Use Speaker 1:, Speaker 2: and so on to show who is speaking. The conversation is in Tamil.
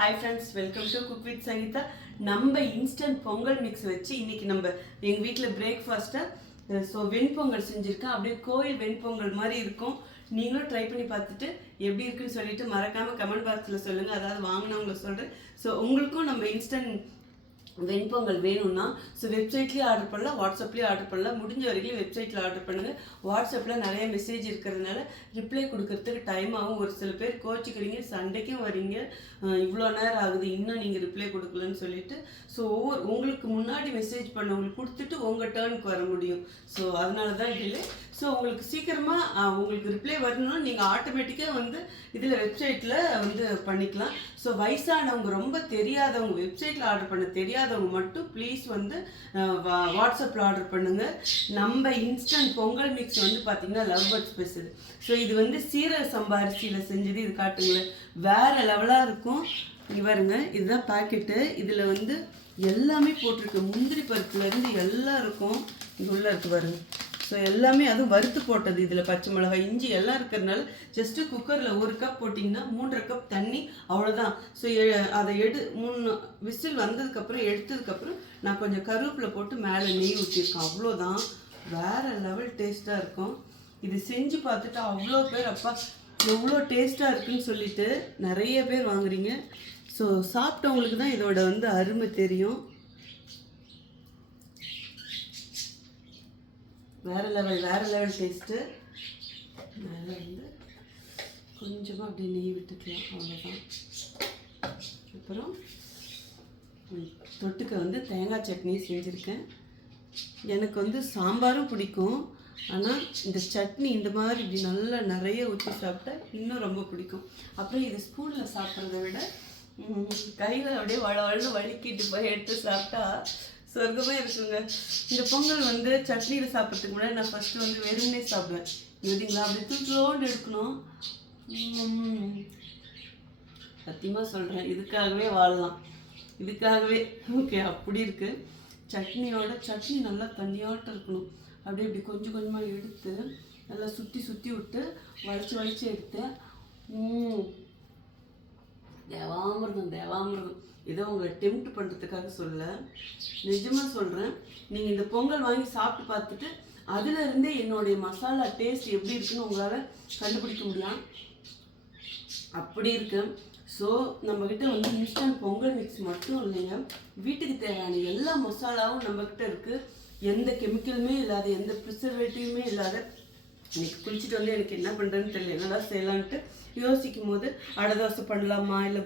Speaker 1: Hi friends welcome to cook with Sangeetha நம்ம இன்ஸ்டன்ட் பொங்கல் மிக்ஸ் வச்சு இன்னைக்கு நம்ம எங்கள் வீட்டில் பிரேக்ஃபாஸ்ட்டாக ஸோ வெண்பொங்கல் செஞ்சுருக்கேன். அப்படியே கோயில் வெண்பொங்கல் மாதிரி இருக்கும். நீங்களும் ட்ரை பண்ணி பார்த்துட்டு எப்படி இருக்குன்னு சொல்லிட்டு மறக்காமல் கமெண்ட் பாக்ஸில் சொல்லுங்கள் அதாவது வாங்கினவங்கள சொல்கிறேன் ஸோ உங்களுக்கும் நம்ம இன்ஸ்டன்ட் வெண்பொங்கல் வேணும்னா ஸோ வெப்சைட்லேயே ஆர்டர் பண்ணலாம் வாட்ஸ்அப்லேயே ஆர்டர் பண்ணலாம். முடிஞ்ச வரைக்கும் வெப்சைட்டில் ஆர்டர் பண்ணுங்கள் வாட்ஸ்அப்பில் நிறைய மெசேஜ் இருக்கிறதுனால ரிப்ளை கொடுக்கறதுக்கு டைம் ஆகும். ஒரு சில பேர் கோச்சிக்கிறீங்க சண்டைக்கும் வரீங்க. இவ்வளோ நேரம் ஆகுது இன்னும் நீங்கள் ரிப்ளை கொடுக்கலன்னு சொல்லிட்டு ஸோ ஒவ்வொரு உங்களுக்கு முன்னாடி மெசேஜ் பண்ணவங்களுக்கு கொடுத்துட்டு உங்கள் டேர்னுக்கு வர முடியும். ஸோ அதனால தான் டிலே ஸோ உங்களுக்கு சீக்கிரமாக உங்களுக்கு ரிப்ளை வரணும்னா நீங்கள் ஆட்டோமேட்டிக்காக வந்து இதில் வெப்சைட்டில் வந்து பண்ணிக்கலாம். ஸோ வயசானவங்க ரொம்ப தெரியாதவங்க வெப்சைட்டில் ஆர்டர் பண்ண தெரியாதவங்க மட்டும் ப்ளீஸ் வந்து வாட்ஸ்அப்பில் ஆர்டர் பண்ணுங்கள் நம்ம இன்ஸ்டன்ட் பொங்கல் மிக்ஸ் வந்து பார்த்தீங்கன்னா லவ் பர்ட் ஸ்பெஷல் ஸோ இது வந்து சீரக சம்பாரிசியில் செஞ்சது. இது காட்டுங்களேன். வேறு லெவலாக இருக்கும். இங்க பாருங்க. இதுதான் பாக்கெட்டு இதில் வந்து எல்லாமே போட்டிருக்கு. முந்திரி பருப்புலேருந்து எல்லாம் இருக்கும். இது உள்ளே இருக்கு பாருங்க. ஸோ எல்லாமே அதுவும் வறுத்து போட்டது இதில் பச்சை மிளகாய் இஞ்சி எல்லாம் இருக்கிறதுனால ஜஸ்ட்டு குக்கரில் ஒரு கப் போட்டிங்கன்னா மூன்றரை கப் தண்ணி அவ்வளோதான் ஸோ அதை எடு மூணு விசில் வந்ததுக்கப்புறம் எடுத்ததுக்கப்புறம் நான் கொஞ்சம் கருவேப்பில் போட்டு மேலே நெய் ஊற்றிருக்கேன் அவ்வளோதான் வேறு லெவல் டேஸ்ட்டாக இருக்கும். இது செஞ்சு பார்த்துட்டு அவ்வளோ பேர் அப்பா எவ்வளோ டேஸ்ட்டாக இருக்குன்னு சொல்லிட்டு நிறைய பேர் வாங்குறீங்க. ஸோ சாப்பிட்டவங்களுக்கு தான் இதோட வந்து அருமை தெரியும். வேறு லெவல் வேறு லெவல் டேஸ்ட்டு மேலே வந்து கொஞ்சமாக அப்படியே நெய் விட்டுக்கலாம் அவ்வளோதான் அப்புறம் தொட்டுக்க வந்து தேங்காய் சட்னி செஞ்சுருக்கேன். எனக்கு வந்து சாம்பாரும் பிடிக்கும். ஆனால் இந்த சட்னி இந்த மாதிரி இப்படி நல்லா நிறைய ஊற்றி சாப்பிட்டா இன்னும் ரொம்ப பிடிக்கும். அப்புறம் இது ஸ்பூனில் சாப்பிட்றத விட கையில் அப்படியே வள வளன்னு வலிக்கிட்டு போய் எடுத்து சாப்பிட்டா சொர்க்கமே இருக்குங்க. இந்த பொங்கல் வந்து சட்னியில் சாப்பிட்றதுக்கு முன்னாடி நான் ஃபஸ்ட்டு வந்து வெறுமனே சாப்பிடுவேன். எப்படிங்களா அப்படி தூக்கிலோண்டு எடுக்கணும். சத்தியமாக சொல்கிறேன் இதுக்காகவே வாழலாம். இதுக்காகவே. ஓகே அப்படி இருக்குது சட்னியோட சட்னி நல்லா தண்ணியாட்டம் இருக்கணும். அப்படியே இப்படி கொஞ்சம் கொஞ்சமாக எடுத்து நல்லா சுற்றி சுற்றி விட்டு வளைச்சி வளைச்சி எடுத்து ம், தேவாமிரதம் தேவாமிரதம். இதை உங்களை டெம்ட் பண்ணுறதுக்காக சொல்ல நிஜமாக சொல்கிறேன் நீங்கள் இந்த பொங்கல் வாங்கி சாப்பிட்டு பார்த்துட்டு அதுலேருந்தே என்னுடைய மசாலா டேஸ்ட் எப்படி இருக்குன்னு உங்களால் கண்டுபிடிக்க முடியும். அப்படி இருக்கு. ஸோ நம்மக்கிட்ட வந்து இன்ஸ்டன்ட் பொங்கல் மிக்ஸ் மட்டும் இல்லைங்க. வீட்டுக்கு தேவையான எல்லா மசாலாவும் நம்மக்கிட்ட இருக்குது எந்த கெமிக்கலுமே இல்லாத எந்த ப்ரிசர்வேட்டிவுமே இல்லாத இன்னைக்கு குளிச்சுட்டு வந்து எனக்கு என்ன பண்ணுறதுன்னு தெரியல. என்னடா செய்யலான்ட்டு யோசிக்கும் போது அடை தோசை பண்ணலாமா? இல்லை